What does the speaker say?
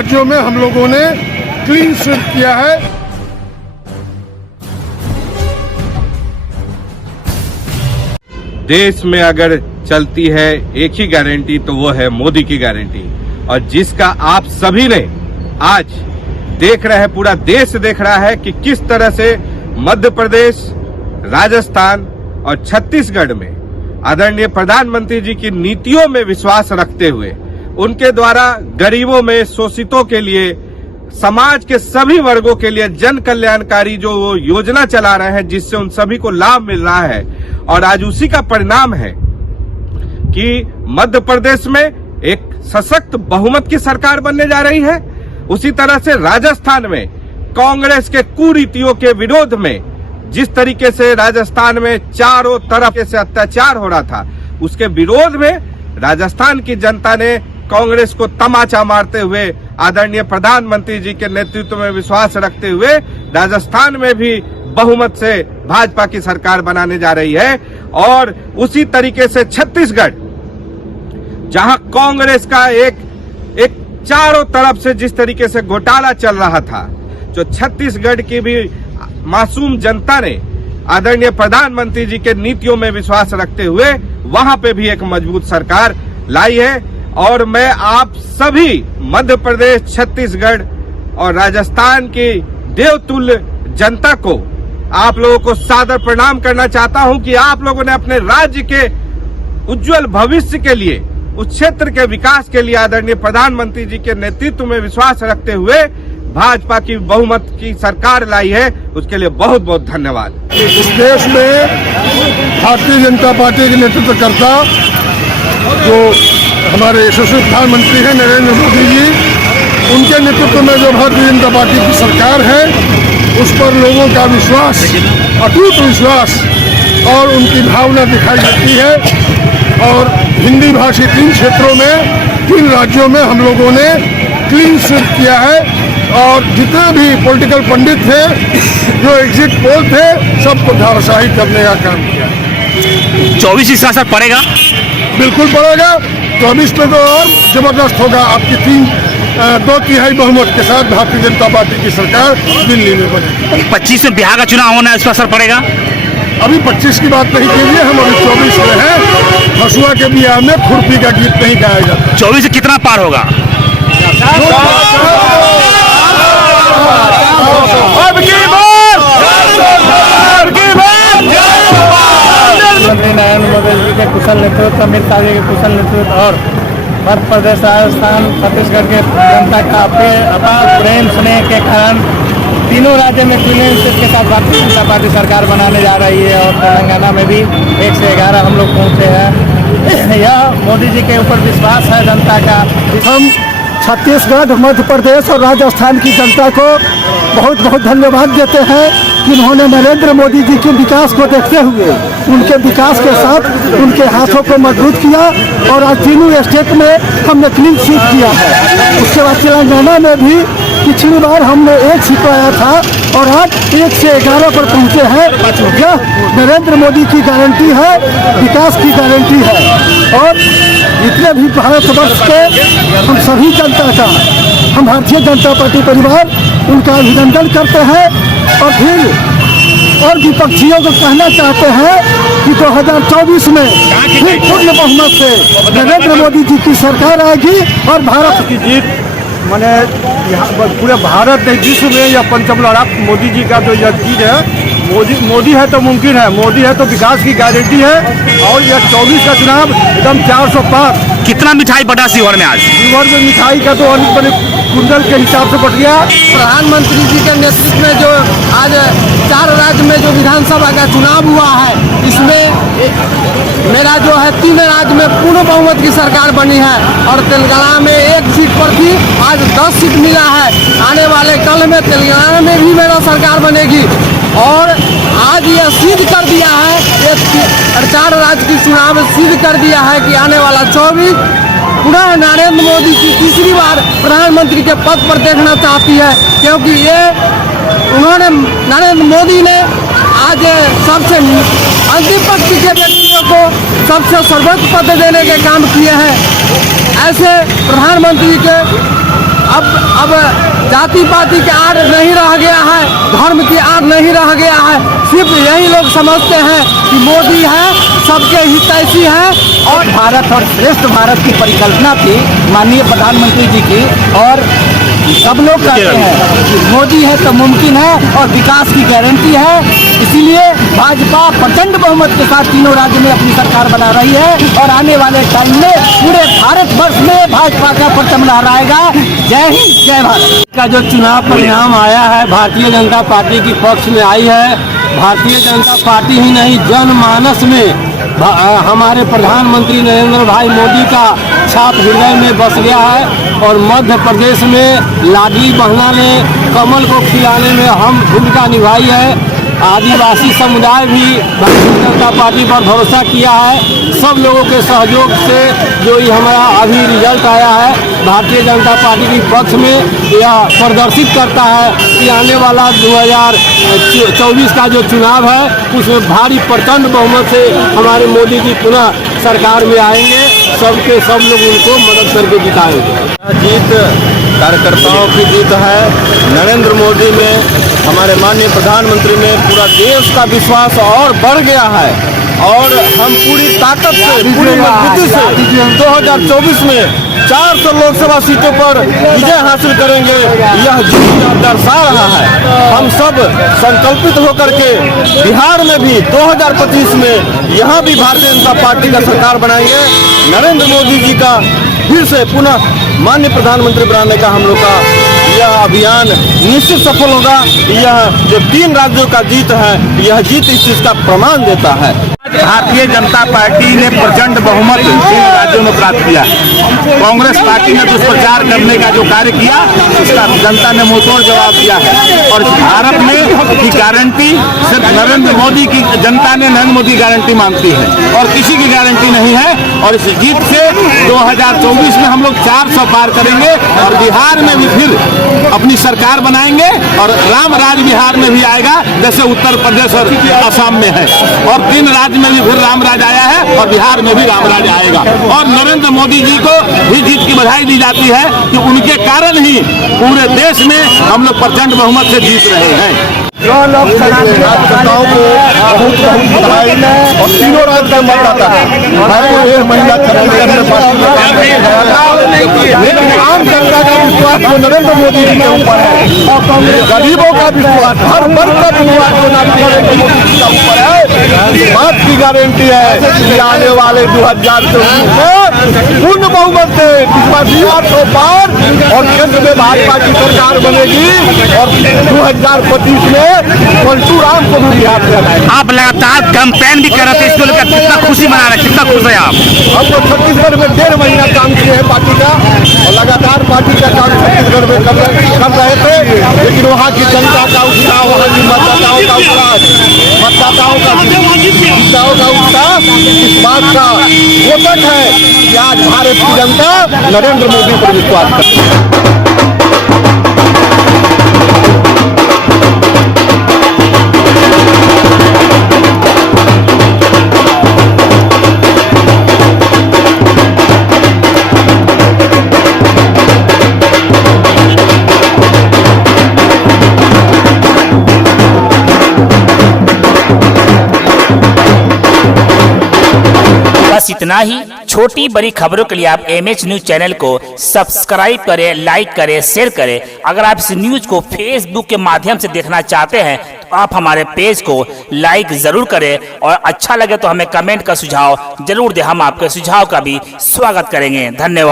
राज्यों में हम लोगों ने क्लीन स्वीप किया है। देश में अगर चलती है एक ही गारंटी तो वो है मोदी की गारंटी, और जिसका आप सभी ने आज देख रहे हैं, पूरा देश देख रहा है कि किस तरह से मध्य प्रदेश, राजस्थान और छत्तीसगढ़ में आदरणीय प्रधानमंत्री जी की नीतियों में विश्वास रखते हुए उनके द्वारा गरीबों में, शोषितों के लिए, समाज के सभी वर्गों के लिए जन कल्याणकारी जो वो योजना चला रहे हैं, जिससे उन सभी को लाभ मिल रहा है। और आज उसी का परिणाम है कि मध्य प्रदेश में एक सशक्त बहुमत की सरकार बनने जा रही है। उसी तरह से राजस्थान में कांग्रेस के कुरीतियों के विरोध में, जिस तरीके से राजस्थान में चारों तरफ से अत्याचार हो रहा था, उसके विरोध में राजस्थान की जनता ने कांग्रेस को तमाचा मारते हुए आदरणीय प्रधानमंत्री जी के नेतृत्व में विश्वास रखते हुए राजस्थान में भी बहुमत से भाजपा की सरकार बनाने जा रही है। और उसी तरीके से छत्तीसगढ़, जहां कांग्रेस का एक चारों तरफ से जिस तरीके से घोटाला चल रहा था, जो छत्तीसगढ़ की भी मासूम जनता ने आदरणीय प्रधानमंत्री जी के नीतियों में विश्वास रखते हुए वहां पे भी एक मजबूत सरकार लाई है। और मैं आप सभी मध्य प्रदेश, छत्तीसगढ़ और राजस्थान की देवतुल्य जनता को, आप लोगों को सादर प्रणाम करना चाहता हूं कि आप लोगों ने अपने राज्य के उज्जवल भविष्य के लिए, उस क्षेत्र के विकास के लिए आदरणीय प्रधानमंत्री जी के नेतृत्व में विश्वास रखते हुए भाजपा की बहुमत की सरकार लाई है। उसके लिए बहुत बहुत धन्यवाद। इस देश में भारतीय जनता पार्टी के नेतृत्वकर्ता जो हमारे यशस्वी प्रधानमंत्री हैं नरेंद्र मोदी जी, उनके नेतृत्व में जो भारतीय जनता पार्टी की सरकार है, उस पर लोगों का विश्वास, अटूट विश्वास और उनकी भावना दिखाई देती है। और हिंदी भाषी 3 क्षेत्रों में, 3 राज्यों में हम लोगों ने क्लीन स्वीप किया है। और जितने भी पॉलिटिकल पंडित थे, जो एग्जिट पोल थे, सबको धराशायी करने का काम किया। 24 इसका असर पड़ेगा? बिल्कुल पड़ेगा। 24 में तो और जबरदस्त होगा। आपकी 2/3 बहुमत के साथ भारतीय जनता पार्टी की सरकार दिल्ली में बनेगी। 25 में बिहार का चुनाव होना है, इसका असर पड़ेगा? अभी 25 की बात नहीं कीजिए, हम अभी 24 में हैं। हसुआ के बिहार में खुरपी का गीत नहीं गाया जाता। 24 से कितना पार होगा? प्रधानमंत्री नरेंद्र मोदी जी के कुशल नेतृत्व, अमित शाह जी के कुशल नेतृत्व और मध्य प्रदेश, राजस्थान, छत्तीसगढ़ के जनता का अपार प्रेम स्नेह के कारण तीनों राज्य में क्लीन स्वीप के साथ भारतीय जनता पार्टी सरकार बनाने जा रही है। और तेलंगाना में भी 1 से 11 हम लोग पहुँचे हैं। यह मोदी जी के ऊपर विश्वास है जनता का। हम छत्तीसगढ़, मध्य प्रदेश और राजस्थान की जनता को बहुत बहुत धन्यवाद देते हैं कि उन्होंने नरेंद्र मोदी जी के विकास को देखते हुए उनके विकास के साथ उनके हाथों को मजबूत किया। और आज तीनों स्टेट में हमने क्लीन स्वीप किया है। उसके बाद तेलंगाना में भी पिछली बार हमने 1 सीट पाया था और आज 1 से 11 पर पहुंचे हैं। यह नरेंद्र मोदी की गारंटी है, विकास की गारंटी है। और जितने भी भारतवर्ष के हम सभी जनता का, हम भारतीय जनता पार्टी परिवार उनका अभिनंदन करते हैं। और फिर और विपक्षियों को कहना चाहते हैं कि 2024 में फिर पूर्ण बहुमत से नरेंद्र मोदी जी की सरकार आएगी और भारत की जीत माने पूरे भारत नहीं, विश्व में यह पंचम लड़ाई मोदी जी का जो यह जीत है, मोदी है तो मुमकिन है, मोदी है तो विकास की गारंटी है। और यह 24 का चुनाव एकदम 400 पार। कितना मिठाई बटा शिवहर में आज? शिवहर में मिठाई का तो कुंडल के हिसाब से बट गया। प्रधानमंत्री जी के नेतृत्व में जो आज 4 राज्य में जो विधानसभा का चुनाव हुआ है, इसमें मेरा जो है 3 राज्य में पूर्ण बहुमत की सरकार बनी है। और तेलंगाना में 1 सीट पर थी, आज 10 सीट मिला है। आने वाले कल में तेलंगाना में भी मेरा सरकार बनेगी। और आज यह सिद्ध कर दिया है, ये 4 राज्य की चुनाव सिद्ध कर दिया है कि आने वाला 24 पुनः नरेंद्र मोदी जी तीसरी बार प्रधानमंत्री के पद पर देखना चाहती है। क्योंकि ये उन्होंने, नरेंद्र मोदी ने आज सबसे अंतिम पंक्ति के व्यक्तियों को सबसे सर्वोच्च पद देने के काम किए हैं। ऐसे प्रधानमंत्री के अब जाति पाति की आड़ नहीं रह गया है, धर्म की आड़ नहीं रह गया है। सिर्फ यही लोग समझते हैं कि मोदी है सबके हितैषी है। और भारत और श्रेष्ठ भारत की परिकल्पना थी माननीय प्रधानमंत्री जी की, और सब लोग कहते हैं कि मोदी है तो मुमकिन है और विकास की गारंटी है। इसीलिए भाजपा प्रचंड बहुमत के साथ तीनों राज्य में अपनी सरकार बना रही है और आने वाले टाइम में पूरे भारतवर्ष में भाजपा का परचम लहराएगा। जय हिंद, जय भारत। का जो चुनाव परिणाम आया है भारतीय जनता पार्टी के पक्ष में आई है। भारतीय जनता पार्टी ही नहीं, जनमानस में हमारे प्रधानमंत्री नरेंद्र भाई मोदी का छाप हृदय में बस गया है। और मध्य प्रदेश में लाडली बहना ने कमल को खिलाने में हम भूमिका निभाई है। आदिवासी समुदाय भी भारतीय जनता पार्टी पर भरोसा किया है। सब लोगों के सहयोग से जो ये हमारा अभी रिजल्ट आया है भारतीय जनता पार्टी के पक्ष में, यह प्रदर्शित करता है कि आने वाला 2024 का जो चुनाव है उसमें भारी प्रचंड बहुमत से हमारे मोदी जी पुनः सरकार में आएंगे। सबके सब लोग उनको मदद करके जिताएंगे। जीत कार्यकर्ताओं की जीत है। नरेंद्र मोदी में, हमारे माननीय प्रधानमंत्री में पूरा देश का विश्वास और बढ़ गया है और हम पूरी ताकत से, पूरी मजबूती से 2024 में 400 लोकसभा सीटों पर विजय हासिल करेंगे। यह जीत दर्शा रहा है। हम सब संकल्पित होकर के बिहार में भी 2025 में यहाँ भी भारतीय जनता पार्टी का सरकार बनाएंगे। नरेंद्र मोदी जी का फिर से पुनः माननीय प्रधानमंत्री बनाने का हम लोग का यह अभियान निश्चित सफल होगा। यह जो 3 राज्यों का जीत है, यह जीत इस चीज का प्रमाण देता है। भारतीय जनता पार्टी ने प्रचंड बहुमत 3 राज्यों में प्राप्त किया। कांग्रेस पार्टी ने दुष्प्रचार करने का जो कार्य किया उसका जनता ने मुंहतोड़ जवाब दिया है। और भारत में की गारंटी सिर्फ नरेंद्र मोदी की, जनता ने नरेंद्र मोदी की गारंटी मांगती है और किसी की गारंटी नहीं है। और इस जीत से 2024 में हम लोग 400 पार करेंगे और बिहार में भी फिर अपनी सरकार बनाएंगे और राम राज बिहार में भी आएगा, जैसे उत्तर प्रदेश और असम में है। और 3 राज्य में भी फिर राम राज आया है और बिहार में भी राम राज आएगा। और नरेंद्र मोदी जी को भी जीत की बधाई दी जाती है कि उनके कारण ही पूरे देश में हम लोग प्रचंड बहुमत से जीत रहे हैं। जो लोग कार्यकर्ताओं को बहुत बहुत बधाई और तीनों राज्य का मतदाता है। हमारे 1 महीना छत्तीसगढ़ लेकिन आम जनता का विश्वास जो नरेंद्र मोदी जी के ऊपर है और गरीबों का विश्वास, हर वर्ग का विश्वास जो नरेंद्र मोदी जी का ऊपर है, इस बात की गारंटी है कि आने वाले 2024 में पूर्ण बहुमत से बिहार को पार और केंद्र में भाजपा की सरकार बनेगी और 2025 में पलटू राम को भी बिहार से हटाएगा। आप लगातार कैंपेन भी कर रहे थे, इसको लेकर कितना खुशी मना रहे हैं, कितना खुश है आप? हम तो छत्तीसगढ़ में 1.5 महीना काम किए हैं पार्टी का और लगातार पार्टी का काम छत्तीसगढ़ में कर रहे थे। लेकिन वहाँ की जनता का उत्साह, वहाँ की मतदाताओं का उत्साह इस बात का द्योतक है कि आज भारत की जनता नरेंद्र मोदी पर विश्वास करती है। बस इतना ही। छोटी बड़ी खबरों के लिए आप MH न्यूज चैनल को सब्सक्राइब करें, लाइक करें, शेयर करें। अगर आप इस न्यूज को फेसबुक के माध्यम से देखना चाहते हैं तो आप हमारे पेज को लाइक जरूर करें और अच्छा लगे तो हमें कमेंट का सुझाव जरूर दें। हम आपके सुझाव का भी स्वागत करेंगे। धन्यवाद।